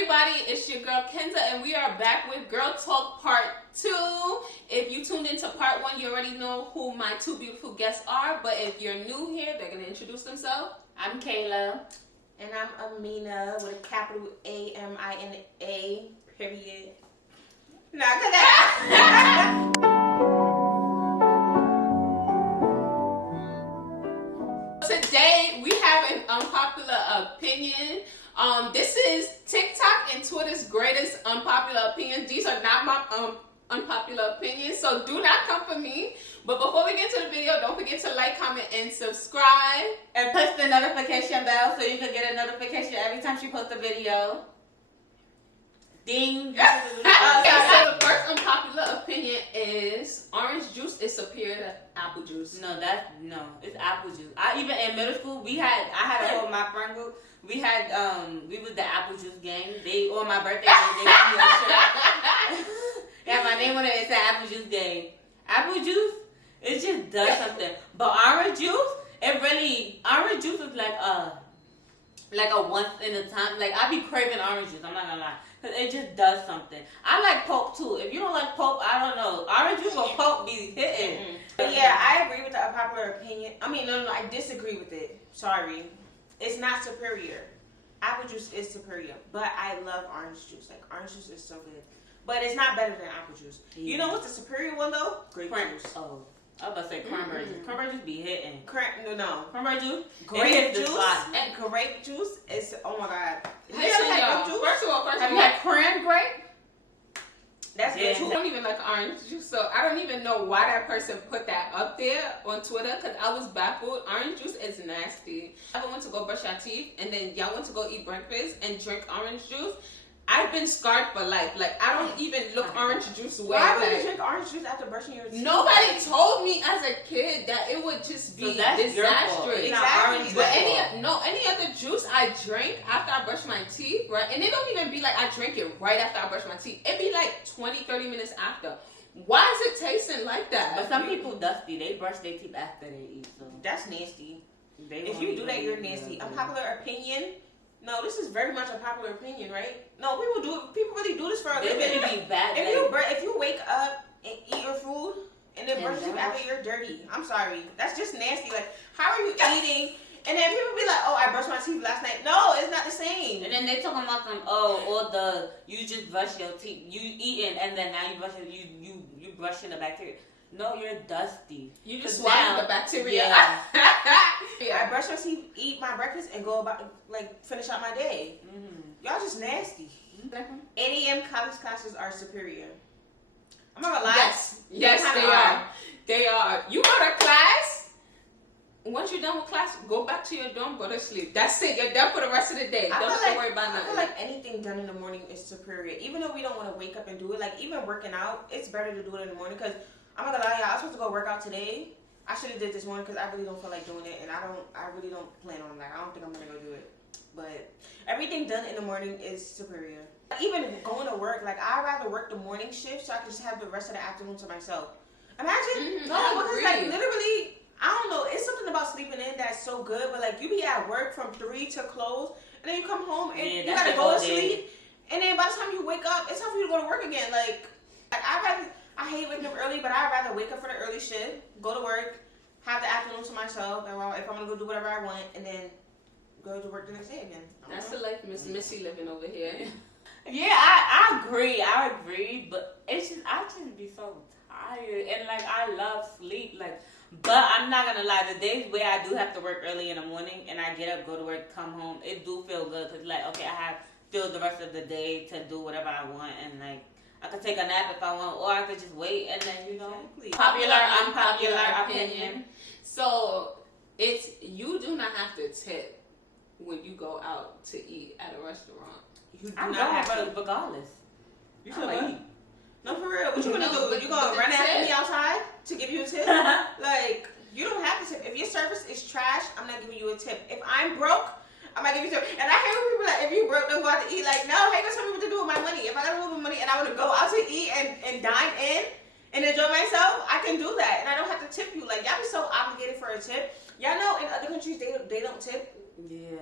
everybody, it's your girl Kenza, and we are back with Girl Talk Part 2. If you tuned into Part 1, you already know who my two beautiful guests are, but if you're new here, they're going to introduce themselves. I'm Kayla. And I'm Amina with a capital A-M-I-N-A, period. Nah, cause that. Today, we have an unpopular opinion. This is TikTok and Twitter's greatest unpopular opinions. These are not my unpopular opinions, so do not come for me. But before we get to the video, don't forget to like, comment, and subscribe. And push the notification bell so you can get a notification every time she posts a video. Ding. So the first unpopular opinion is orange juice is superior to apple juice. No, it's apple juice. I in middle school, I had a whole my friend group. We was the apple juice gang. They on my birthday, they gave me a shirt. Yeah, my name on it. It's the apple juice gang. Apple juice, it just does something. But orange juice is like a once in a time. Like I be craving orange juice. I'm not gonna lie. Cause it just does something. I like Pope too. If you don't like Pope, I don't know. Orange juice or Pope be hitting. Mm-hmm. But yeah, I agree with the unpopular opinion. No, I disagree with it. Sorry. It's not superior. Apple juice is superior. But I love orange juice. Like, orange juice is so good. But it's not better than apple juice. Yeah. You know what's the superior one, though? Grape juice. Oh. I was about to say cranberry juice. Cranberry juice be hitting. No. Cranberry juice? Grape juice and grape juice is, oh my God. Listen, y'all. First of all, have you had cran grape? That's good too. I don't even like orange juice, so I don't even know why that person put that up there on Twitter, because I was baffled. Orange juice is nasty. I went to go brush your teeth, and then y'all went to go eat breakfast and drink orange juice. I've been scarred for life. Like, I don't even look orange juice away. Why would you drink orange juice after brushing your teeth? Nobody told me as a kid that it would just be disastrous. Exactly. But any other juice I drink after I brush my teeth, right? And it don't even be like I drink it right after I brush my teeth. It be like 20, 30 minutes after. Why is it tasting like that? But some people dusty. They brush their teeth after they eat. So that's nasty. If you do that, you're nasty. Unpopular opinion. No, this is very much a popular opinion, right? No, people do it. People really do this for a living. It really be bad. If you wake up and eat your food and then brush your teeth after, you're dirty. I'm sorry. That's just nasty. Like, how are you eating? And then people be like, "Oh, I brushed my teeth last night." No, it's not the same. And then they talking about you just brush your teeth. You eating and then now you brushing the bacteria. No, you're dusty. You just swallow the bacteria. Yeah. I brush my teeth, eat my breakfast, and go about finish out my day. Mm-hmm. Y'all just nasty. Mm-hmm. 8 a.m. college classes are superior. I'm not gonna lie. Yes, they are. They are. You go to class. Once you're done with class, go back to your dorm, go to sleep. That's it. You're done for the rest of the day. Don't have to worry about nothing. I feel like anything done in the morning is superior. Even though we don't want to wake up and do it, like even working out, it's better to do it in the morning because I'm not gonna lie, y'all. I was supposed to go work out today. I should have did this morning because I really don't feel like doing it, and I really don't plan on I don't think I'm gonna go do it. But everything done in the morning is superior. Even going to work, I'd rather work the morning shift so I can just have the rest of the afternoon to myself. Imagine, because literally, I don't know. It's something about sleeping in that's so good, but you be at work from 3 to close, and then you come home and you gotta go to sleep, and then by the time you wake up, it's time for you to go to work again. I hate waking up early, but I'd rather wake up for the early shift, go to work, have the afternoon to myself, and if I'm gonna go do whatever I want, and then go to work the next day again. That's the life Miss Missy living over here. Yeah, I agree, but it's just I just be so tired, and I love sleep, but I'm not gonna lie, the days where I do have to work early in the morning, and I get up, go to work, come home, it do feel good, cause okay, I have still the rest of the day to do whatever I want, and I could take a nap if I want, or I could just wait and then, Popular, unpopular opinion. So, you do not have to tip when you go out to eat at a restaurant. You do not have to, regardless. You should eat. No, for real. What you gonna do? You gonna run after me outside to give you a tip? You don't have to tip. If your service is trash, I'm not giving you a tip. If I'm broke, I'm not giving you a tip. And I hear people if you broke, don't go out to eat. No, hey, go tell me what to do with my money. If I got a little bit of money and I want to go out to eat and dine in and enjoy myself, I can do that. And I don't have to tip you. Y'all be so obligated for a tip. Y'all know in other countries, they don't tip Yeah.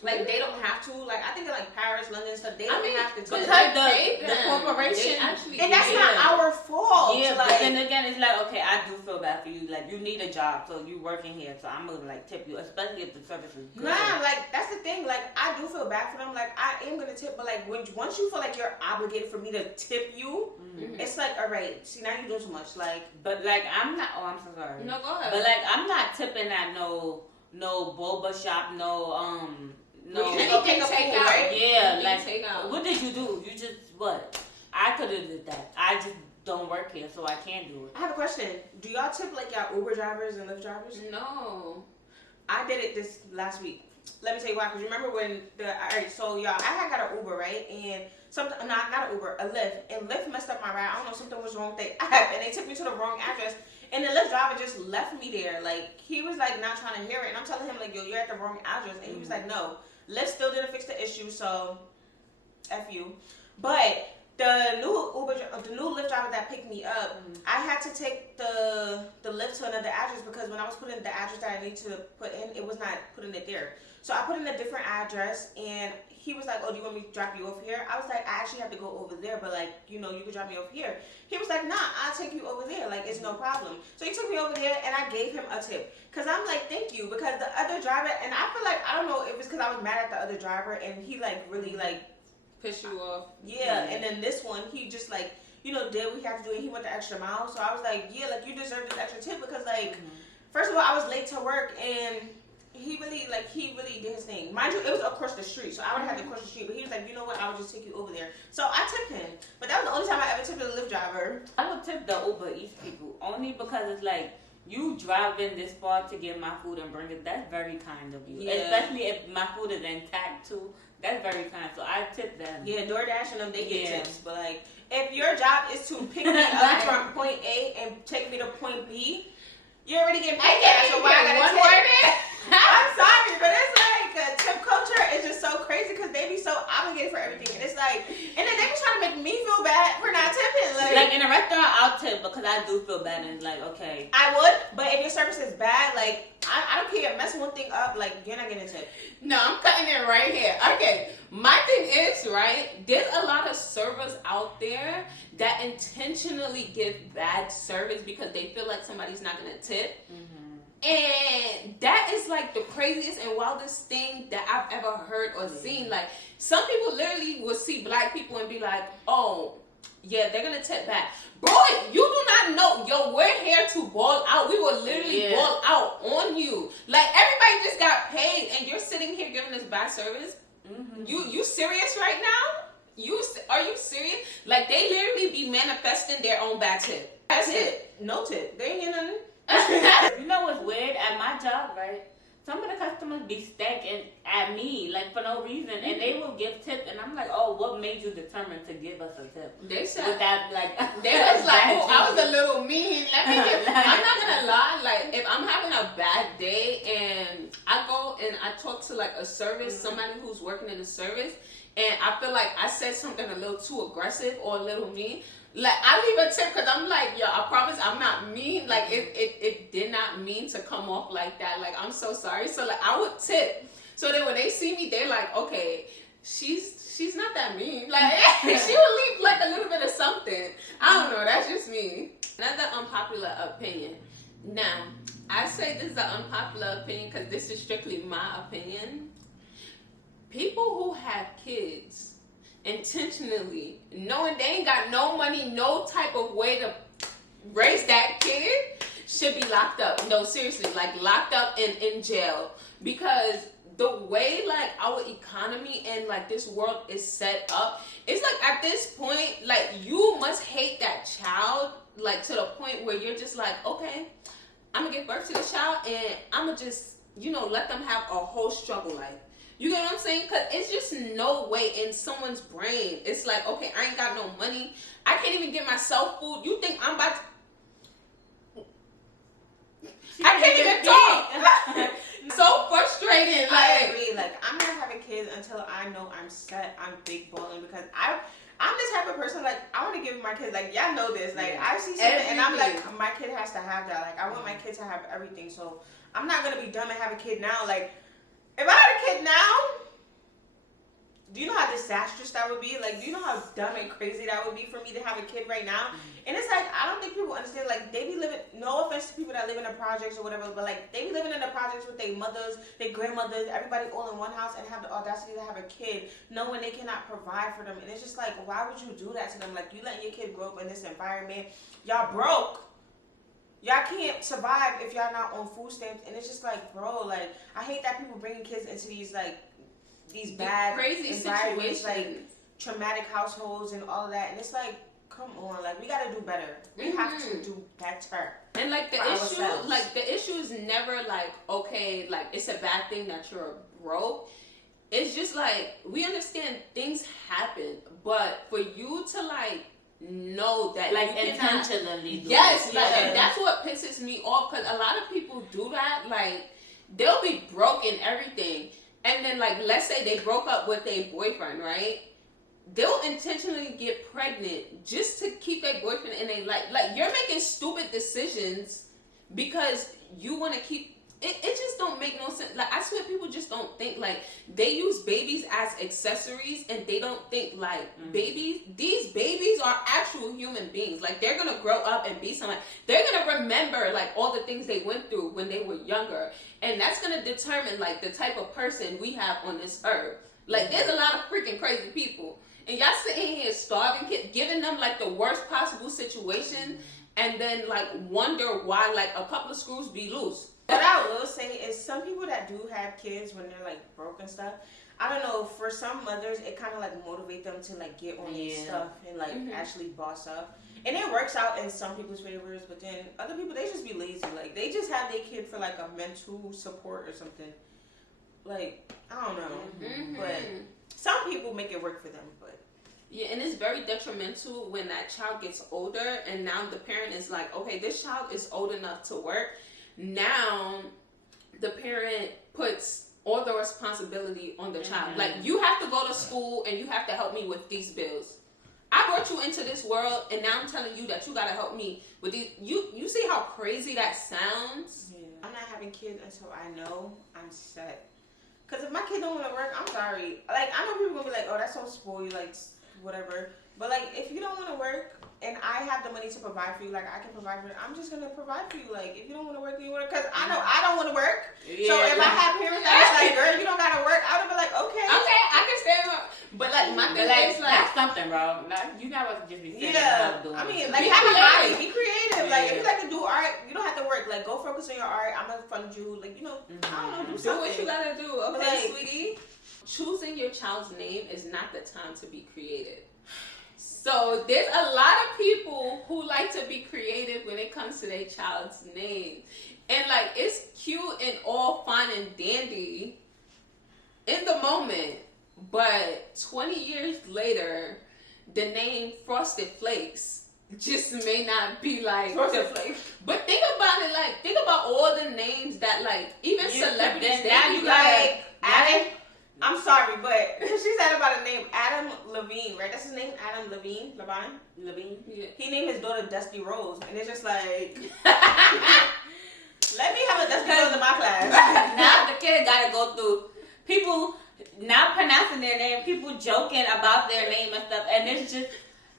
Like they don't have to. Like I think in like Paris, London, stuff. They don't have to. but Because they the corporation, actually, and that's not our fault. yeah, like, but then again, it's like, okay, I do feel bad for you. Like, you need a job, so you working here, so I'm gonna like tip you, especially if the service is good. nah, like that's the thing. Like I do feel bad for them. Like I am gonna tip, but like once you feel like you're obligated for me to tip you, it's like, all right, see now you're doing too much. Like, But like, I'm not. Oh, I'm so sorry. No, go ahead. But like, I'm not tipping at no boba shop, no. Anything take out, right? Yeah, like, take out. what did you do? You just what? I could have did that. I just don't work here, so I can't do it. I have a question. Do y'all tip like y'all Uber drivers and Lyft drivers? No. I did it this last week. Let me tell you why. Because remember when alright, so y'all, I had got an Uber, right? And something, not an Uber, a Lyft. And Lyft messed up my ride. I don't know, something was wrong with the app. And they took me to the wrong address. And the Lyft driver just left me there. Like, he was like not trying to hear it. And I'm telling him, like, yo, you're at the wrong address. And he was like, no. Lyft still didn't fix the issue, so F you. But the new Lyft driver that picked me up, I had to take the Lyft to another address because when I was putting the address that I need to put in, it was not putting it there. So I put in a different address, and he was like, oh, do you want me to drop you off here? I was like, I actually have to go over there, but like, you know, you can drop me off here. He was like, nah, I'll take you over there. Like, it's no problem. So he took me over there, and I gave him a tip. Because I'm like, thank you. Because the other driver, and I feel like, I don't know if it's because I was mad at the other driver, and he like really like, Piss you off. yeah. And then this one, he just like, you know, did what he had to do, and he went the extra mile. So I was like, yeah, like, you deserve this extra tip because like, first of all, I was late to work, and he really did his thing. Mind you, it was across the street, so I would have had to cross the street. But he was like, you know what, I would just take you over there. So I tipped him. But that was the only time I ever tipped a Lyft driver. I would tip the Uber Eats people only because it's like, you driving this far to get my food and bring it. That's very kind of you. Yeah. Especially if my food is intact too. That's very kind. So I tip them. Yeah, DoorDash and them, they get Yeah. tips. But like, if your job is to pick me up from point A and take me to point B, you're already getting paid. So why I gotta one tip? word in? I'm sorry, but it's like tip culture is just so crazy because they be so obligated for everything, and it's like, and then they be trying to make me feel bad for not tipping. Like in a restaurant, I'll tip because I do feel bad and like, okay. I would, but if your service is bad, like I don't care, mess one thing up, like you're not getting a tip. No, I'm cutting it right here. Okay, my thing is, right, there's a lot of servers out there that intentionally give bad service because they feel like somebody's not gonna tip. And that is like the craziest and wildest thing that I've ever heard or seen. Like, some people literally will see black people and be like, oh, yeah, they're gonna tip back. Bro, you do not know. Yo, we're here to ball out. We will literally ball out on you. Like, everybody just got paid and you're sitting here giving us bad service. You serious right now? Are you serious? Like, they literally be manifesting their own bad tip. That's it. No tip. They ain't getting nothing. You know what's weird? At my job, right? Some of the customers be stanking at me, like, for no reason, and they will give tips, and I'm like, oh, what made you determined to give us a tip? They said, with that, like, they was like, oh, I was a little mean. Let me give. I'm not gonna lie. Like, if I'm having a bad day and I go and I talk to like a service, somebody who's working in a service, and I feel like I said something a little too aggressive or a little mean, like, I leave a tip because I'm like, yo, I promise I'm not mean. Like, it did not mean to come off like that. Like, I'm so sorry. So like, I would tip. So then when they see me, they're like, okay, she's not that mean. Like, she will leave like a little bit of something. I don't know. That's just me. Another unpopular opinion. Now, I say this is an unpopular opinion because this is strictly my opinion. People who have kids intentionally, knowing they ain't got no money, no type of way to raise that kid, should be locked up. No, seriously, like locked up and in jail. Because the way like our economy and like this world is set up, it's like at this point, like you must hate that child, like to the point where you're just like, okay, I'm gonna give birth to this child and I'm gonna just, you know, let them have a whole struggle life. You get what I'm saying? Because it's just no way in someone's brain. It's like, okay, I ain't got no money. I can't even get myself food. You think I'm about to... I can't even talk. So frustrating. I agree. Like, I'm not having kids until I know I'm set. I'm big balling because I'm the type of person, like, I want to give my kids, like, y'all know this. Like, I see something and I'm like, my kid has to have that. Like, I want my kid to have everything. So, I'm not going to be dumb and have a kid now. Like, If I had a kid now, do you know how disastrous that would be? Like, do you know how dumb and crazy that would be for me to have a kid right now? And it's like, I don't think people understand, like, they be living, no offense to people that live in the projects or whatever, but like, they be living in the projects with their mothers, their grandmothers, everybody all in one house, and have the audacity to have a kid, knowing they cannot provide for them. And it's just like, why would you do that to them? Like, you letting your kid grow up in this environment, y'all broke. Y'all can't survive if y'all not on food stamps. And it's just like, bro, like, I hate that people bringing kids into these, like, these bad crazy environments, situations, like traumatic households and all of that. And it's like, come on, like, we gotta do better. We have to do better. And like the for issue, ourselves. like the issue is never like, okay, like it's a bad thing that you're broke. It's just like, we understand things happen, but for you to like know that Like you cannot, intentionally do yes, it. like, Yeah. and that's what pisses me off, because a lot of people do that. Like, they'll be broke and everything, and then like, let's say they broke up with a boyfriend, right? They'll intentionally get pregnant just to keep their boyfriend in a life. Like, you're making stupid decisions because you want to keep it. It just don't make no sense. Like, I swear people just don't think. Like, they use babies as accessories, and they don't think like babies. These babies are actual human beings. Like, they're gonna grow up and be somebody. They're gonna remember like all the things they went through when they were younger, and that's gonna determine like the type of person we have on this earth. Like, there's a lot of freaking crazy people, and y'all sitting here starving kids, giving them like the worst possible situation, and then like wonder why like a couple of screws be loose. What I will say is, some people that do have kids when they're like broke and stuff, I don't know, for some mothers it kind of like motivate them to like get on their stuff and like actually boss up, and it works out in some people's favors, but then other people, they just be lazy. Like, they just have their kid for like a mental support or something. Like, I don't know, but some people make it work for them. But Yeah, and it's very detrimental when that child gets older, and now the parent is like, okay, this child is old enough to work. Now the parent puts all the responsibility on the child. Like, you have to go to school and you have to help me with these bills. I brought you into this world, and now I'm telling you that you gotta help me with these. You see how crazy that sounds? yeah, I'm not having kids until I know I'm set. Cause if my kid don't want to work, I'm sorry. Like, I know people gonna be like, "Oh, that's so spoiled," like whatever. But like, if you don't want to work and I have the money to provide for you, like I can provide for you, I'm just gonna provide for you. Like, if you don't want to work, you work. Cause I know I don't want to work. So if I had parents that was like, "Girl, you don't gotta work," I would be like, "Okay." Okay, I can stand up. But like, my thing is like, that's something, bro. Like, you gotta just be saying Yeah, doing I mean, it. like, Be have a hobby, creative. be creative. Like, if you Yeah. like to do art, you don't have to work. Like, go focus on your art. I'm gonna fund you. Like, you know, I don't know, do do something. what you gotta do, okay, Like, sweetie? Choosing your child's name is not the time to be creative. So there's a lot of people who like to be creative when it comes to their child's name. And like, it's cute and all fine and dandy in the moment, but 20 years later, the name Frosted Flakes just may not be like Frosted the- Flakes. But think about it, like, think about all the names that, like, even You- celebrities, then they now be you Like, Adam, I'm sorry, but she said about a name, Adam Levine, right? That's his name, Adam Levine. Levine. Yeah. He named his daughter Dusty Rose, and it's just like, let me have a Dusty Rose in my class. Now the kid gotta go through people not pronouncing their name, people joking about their name and stuff, and it's just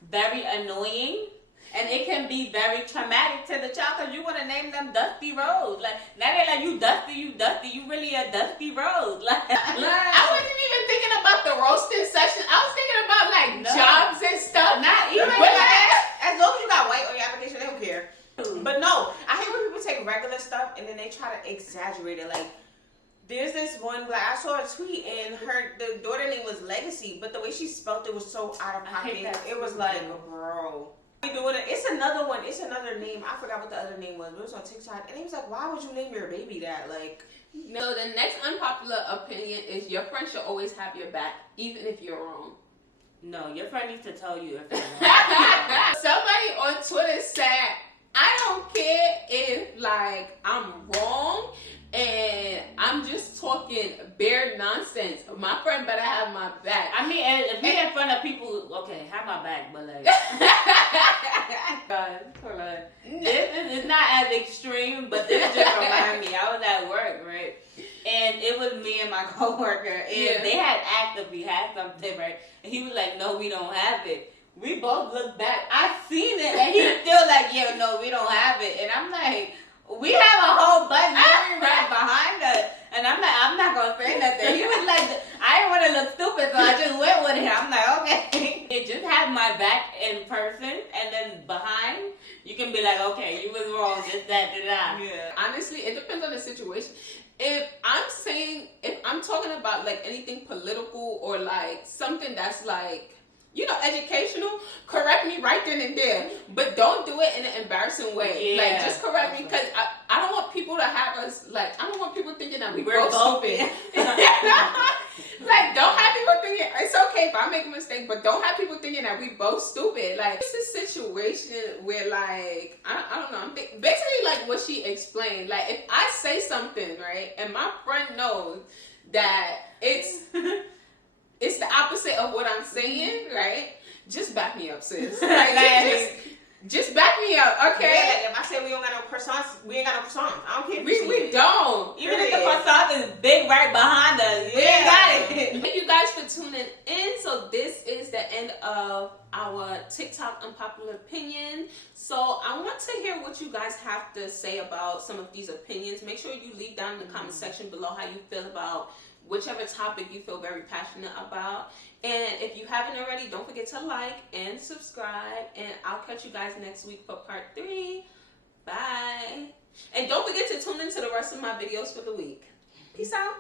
very annoying. And it can be very traumatic to the child because you want to name them Dusty Rose. Like, now they're like, you Dusty, you really a Dusty Rose. Like, I wasn't even thinking about the roasting session. I was thinking about, like, No. jobs and stuff. Not You even know, that. as long as you got white on your application, they don't care. But no, I hate when people take regular stuff and then they try to exaggerate it. Like, there's this one, like, I saw a tweet and the daughter name was Legacy, but the way she spelled it was so out of I hate pocket. that It was too. like, bro. We doing it. It's another one. It's another name. I forgot what the other name was. But it was on TikTok, and he was like, "Why would you name your baby that?" Like, No, the next unpopular opinion is your friend should always have your back, even if you're wrong. No, your friend needs to tell you if they're wrong. Somebody on Twitter said, I don't care if, like, I'm wrong and I I'm just talking bare nonsense. My friend better have my back. I mean, if you're in front of people, okay, have my back, but like, God, hold on. This is not as extreme, but this just reminded me. I was at work, right? And it was me and my coworker, and they had asked if we had something, right? And he was like, "No, we don't have it." We both looked back. I seen it, and he's still like, "Yeah, no, we don't have it." And I'm like, "We have a whole bunch right behind us." And I'm like, "I'm not gonna say nothing." He was like, I didn't want to look stupid, so I just went with him. I'm like, "Okay." It just had my back in person, and then behind, you can be like, "Okay, you was wrong, this, that, that." Yeah. Honestly, it depends on the situation. If I'm talking about like anything political or like something that's like, you know, educational, correct me right then and there. But don't do it in an embarrassing way. Yeah. Like, just correct me, because I don't want people to have us, like, I don't want people thinking that we're both stupid. Like, don't have people thinking, it's okay if I make a mistake, but don't have people thinking that we both stupid. Like, it's a situation where, like, I don't know, basically like what she explained. Like, if I say something, right, and my friend knows that it's the opposite of what I'm saying, right, just back me up, sis. Like, just back me up, okay? Yeah, like if I say we don't got no croissants, we ain't got no croissants. I don't care if you see We it. don't. Even if the croissant is big right behind us, we ain't got it. Thank you guys for tuning in. So this is the end of our TikTok unpopular opinion. So I want to hear what you guys have to say about some of these opinions. Make sure you leave down in the comment section below how you feel about whichever topic you feel very passionate about. And if you haven't already, don't forget to like and subscribe. And I'll catch you guys next week for part 3. Bye. And don't forget to tune into the rest of my videos for the week. Peace out.